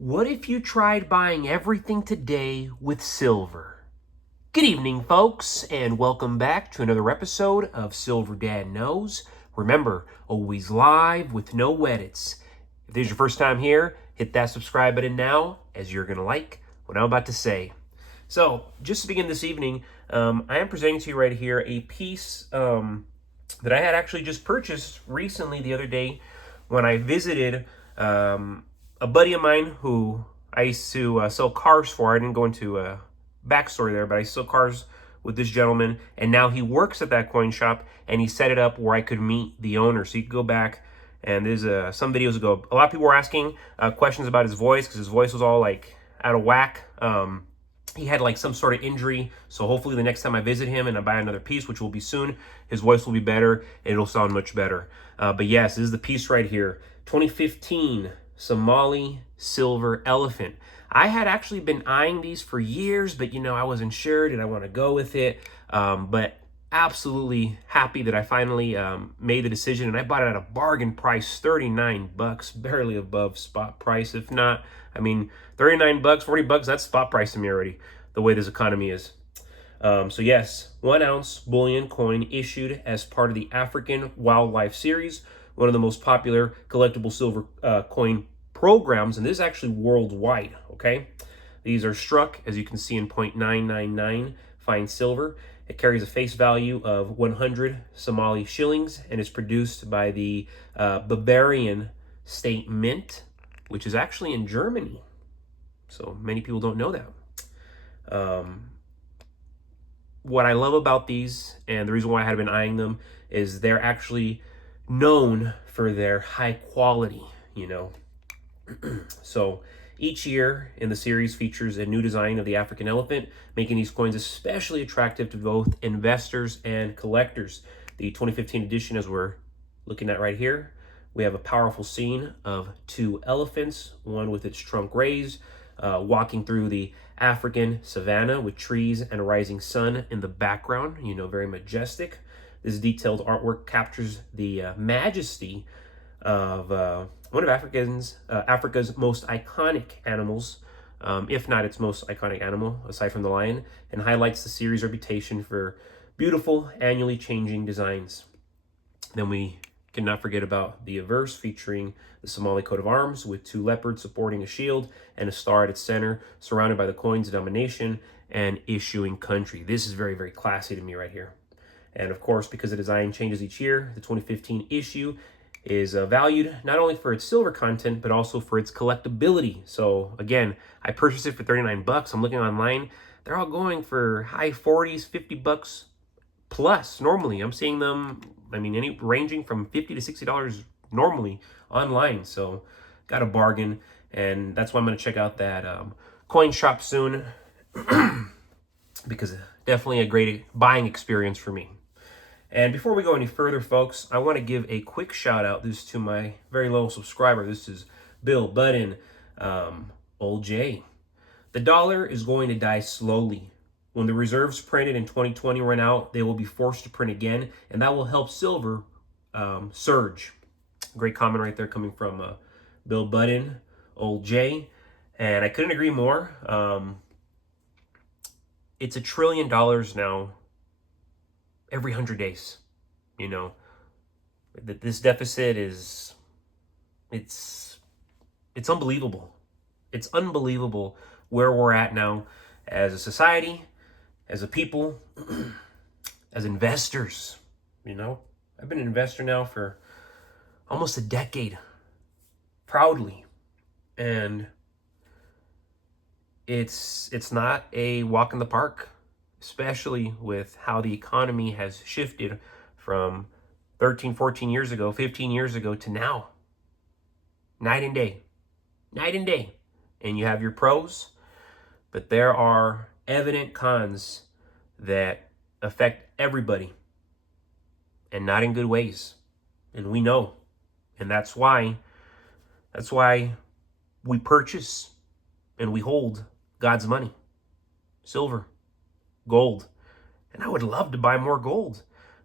What if you tried buying everything today with silver? Good evening, folks, and welcome back to another episode of Silver Dad Knows. Remember, always live with no edits. If this is your first time here, hit that subscribe button now, as you're going to like what I'm about to say. So, just to begin this evening, I am presenting to you right here a piece that I had actually just purchased recently the other day when I visited a buddy of mine who I used to sell cars for. I didn't go into a backstory there, but I sell cars with this gentleman, and now he works at that coin shop, and he set it up where I could meet the owner. So you could go back, and there's some videos ago, a lot of people were asking questions about his voice because his voice was all like out of whack. He had like some sort of injury, so hopefully the next time I visit him and I buy another piece, which will be soon, his voice will be better and it'll sound much better. But yes, this is the piece right here, 2015 Somali silver elephant. I had actually been eyeing these for years, but I wasn't sure, did I want to go with it? But absolutely happy that I finally made the decision, and I bought it at a bargain price, 39 bucks, barely above spot price. If not, 39 bucks, 40 bucks, that's spot price to me already, the way this economy is. So yes, 1 ounce bullion coin issued as part of the African Wildlife Series, one of the most popular collectible silver coin programs, and this is actually worldwide, okay? These are struck, as you can see, in 0.999 fine silver. It carries a face value of 100 Somali shillings and is produced by the Bavarian State Mint, which is actually in Germany. So many people don't know that. What I love about these, and the reason why I had been eyeing them, is they're actually known for their high quality, So each year in the series features a new design of the African elephant, making these coins especially attractive to both investors and collectors. The 2015 edition, as we're looking at right here, we have a powerful scene of 2 elephants, one with its trunk raised, walking through the African savanna with trees and a rising sun in the background, very majestic. This detailed artwork captures the majesty of one of Africa's most iconic animals, if not its most iconic animal, aside from the lion, and highlights the series' reputation for beautiful, annually changing designs. Then we cannot forget about the obverse, featuring the Somali coat of arms with 2 leopards supporting a shield and a star at its center, surrounded by the coin's denomination and issuing country. This is very, very classy to me right here. And of course, because the design changes each year, the 2015 issue is valued not only for its silver content, but also for its collectability. So again, I purchased it for 39 bucks. I'm looking online. They're all going for high 40s, 50 bucks plus. Normally, I'm seeing them, any ranging from $50 to $60 normally online. So got a bargain. And that's why I'm going to check out that coin shop soon, because definitely a great buying experience for me. And before we go any further, folks, I want to give a quick shout out. This is to my very loyal subscriber. This is Bill Budden, Old J. The dollar is going to die slowly. When the reserves printed in 2020 run out, they will be forced to print again, and that will help silver surge. Great comment right there coming from Bill Budden, Old J. And I couldn't agree more. It's $1 trillion now every 100 days. This deficit is, it's unbelievable. It's unbelievable where we're at now as a society, as a people, as investors. I've been an investor now for almost a decade, proudly. And it's not a walk in the park, especially with how the economy has shifted from 13, 14 years ago, 15 years ago to now. Night and day. Night and day. And you have your pros, but there are evident cons that affect everybody, and not in good ways. And we know. And that's why we purchase and we hold God's money, silver, gold. And I would love to buy more gold,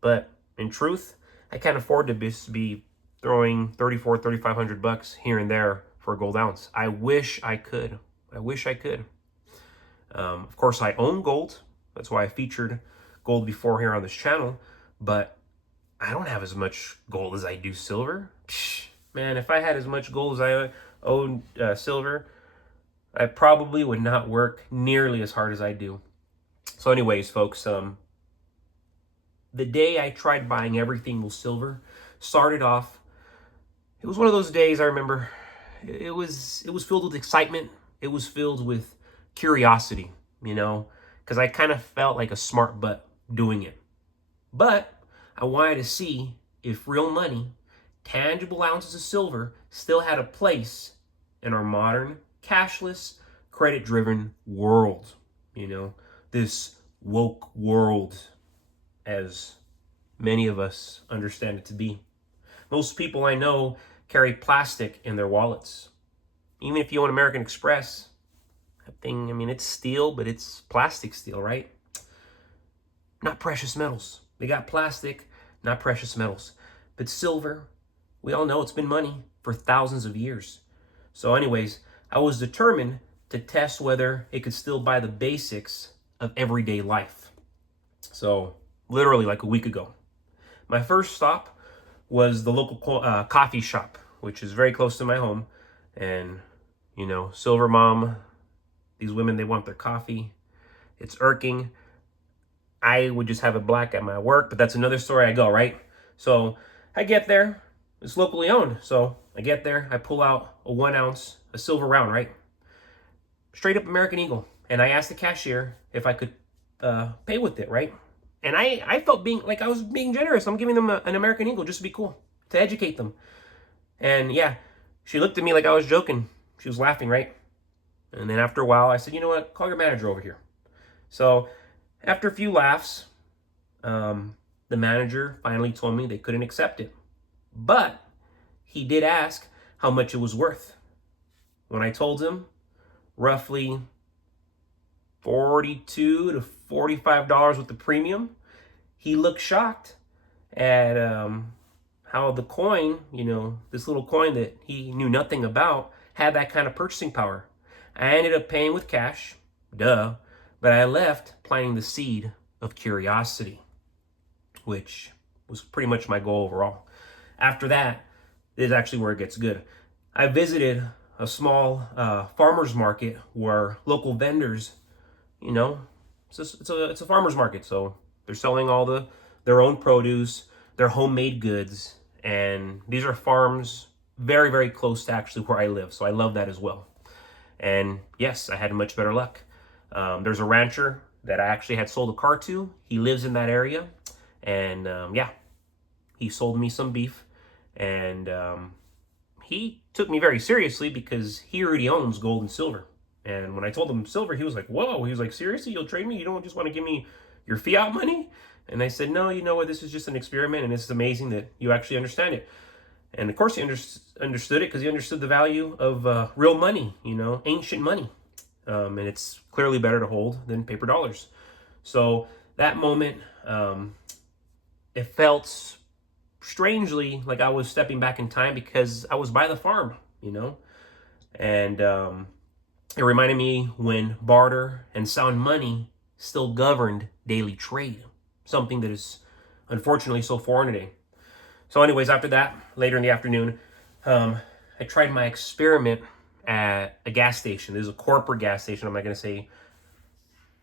but in truth, I can't afford to be throwing 3,400, 3,500 bucks here and there for a gold ounce. I wish I could. I wish I could. Of course, I own gold. That's why I featured gold before here on this channel. But I don't have as much gold as I do silver. Psh, man, if I had as much gold as I own silver, I probably would not work nearly as hard as I do. So anyways, folks, the day I tried buying everything with silver started off, it was one of those days I remember, it was filled with excitement. It was filled with curiosity, you know, because I kind of felt like a smart butt doing it. But I wanted to see if real money, tangible ounces of silver, still had a place in our modern, cashless, credit-driven world. You know, this woke world, as many of us understand it to be. Most people I know carry plastic in their wallets. Even if you own American Express, that thing, I mean, it's steel, but it's plastic steel, right? Not precious metals. They got plastic, not precious metals. But silver, we all know it's been money for thousands of years. So anyways, I was determined to test whether it could still buy the basics of everyday life. So literally like a week ago, my first stop was the local coffee shop, which is very close to my home. And, you know, Silver Mom, these women, they want their coffee. It's irking. I would just have it black at my work, but that's another story I go, right? So I get there. It's locally owned. So I get there. I pull out a 1 ounce, a silver round, right? Straight up American Eagle. And I asked the cashier if I could pay with it, right? And I felt I was being generous. I'm giving them an American Eagle just to be cool, to educate them. And yeah, she looked at me like I was joking. She was laughing, right? And then after a while, I said, you know what? Call your manager over here. So after a few laughs, the manager finally told me they couldn't accept it. But he did ask how much it was worth. When I told him roughly $42 to $45 with the premium, he looked shocked at how the coin, you know, this little coin that he knew nothing about, had that kind of purchasing power. I ended up paying with cash, duh, but I left planting the seed of curiosity, which was pretty much my goal overall. After that, this is actually where it gets good. I visited a small farmer's market where local vendors, you know, it's a farmer's market, so they're selling all their own produce, their homemade goods, and these are farms very, very close to actually where I live, so I love that as well. And yes, I had much better luck. There's a rancher that I actually had sold a car to. He lives in that area, and yeah, he sold me some beef, and he took me very seriously because he already owns gold and silver. And when I told him silver, he was like, whoa. He was like, seriously, you'll trade me? You don't just want to give me your fiat money? And I said, no, you know what? This is just an experiment, and it's amazing that you actually understand it. And of course he understood it because he understood the value of real money, you know, ancient money. And it's clearly better to hold than paper dollars. So that moment, it felt strangely like I was stepping back in time because I was by the farm, you know. And it reminded me when barter and sound money still governed daily trade, something that is unfortunately so foreign today. So anyways, after that, later in the afternoon, I tried my experiment at a gas station. There's a corporate gas station. I'm not going to say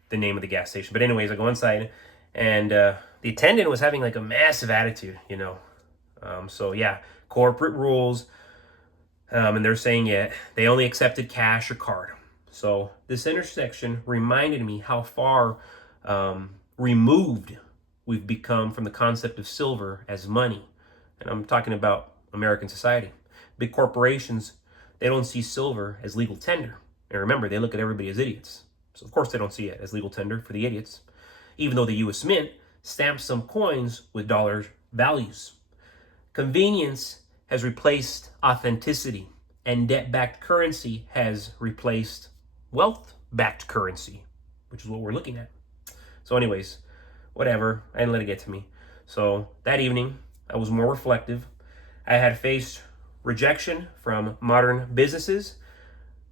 the name of the gas station. But anyways, I go inside, and the attendant was having like a massive attitude, you know. So yeah, corporate rules. And they're saying, yeah, they only accepted cash or card. So this intersection reminded me how far removed we've become from the concept of silver as money. And I'm talking about American society. Big corporations, they don't see silver as legal tender. And remember, they look at everybody as idiots. So of course they don't see it as legal tender for the idiots. Even though the US Mint stamps some coins with dollar values. Convenience has replaced authenticity, and debt-backed currency has replaced wealth-backed currency, which is what we're looking at. So anyways, whatever, I didn't let it get to me. So that evening, I was more reflective. I had faced rejection from modern businesses,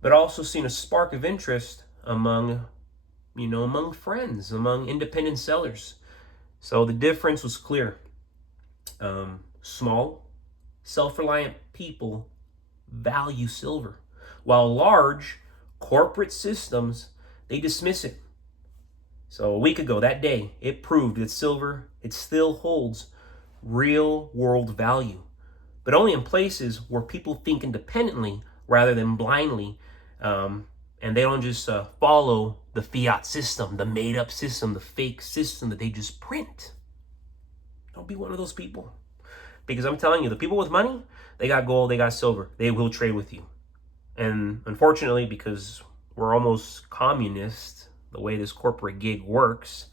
but also seen a spark of interest among friends, among independent sellers. So the difference was clear. Small, self-reliant people value silver, while large corporate systems, they dismiss it. So a week ago, that day, it proved that silver, it still holds real world value, but only in places where people think independently rather than blindly. And they don't just follow the fiat system, the made up system, the fake system that they just print. Don't be one of those people. Because I'm telling you, the people with money, they got gold, they got silver. They will trade with you. And unfortunately, because we're almost communist, the way this corporate gig works,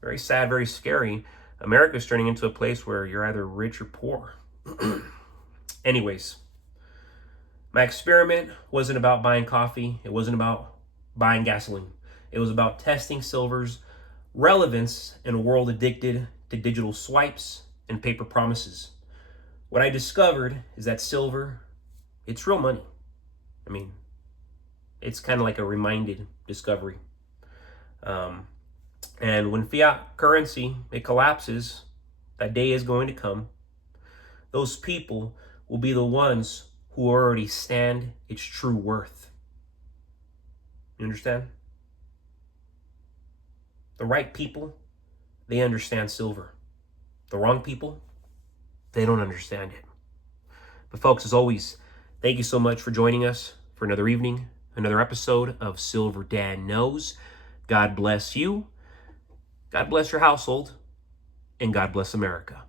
very sad, very scary. America's turning into a place where you're either rich or poor. Anyways, my experiment wasn't about buying coffee. It wasn't about buying gasoline. It was about testing silver's relevance in a world addicted to digital swipes and paper promises. What I discovered is that silver, it's real money. I mean, it's kind of like a reminded discovery. And when fiat currency, it collapses, that day is going to come. Those people will be the ones who already stand its true worth. You understand? The right people, they understand silver. The wrong people, they don't understand it. But folks, as always, thank you so much for joining us for another evening, another episode of Silver Dad Knows. God bless you. God bless your household. And God bless America.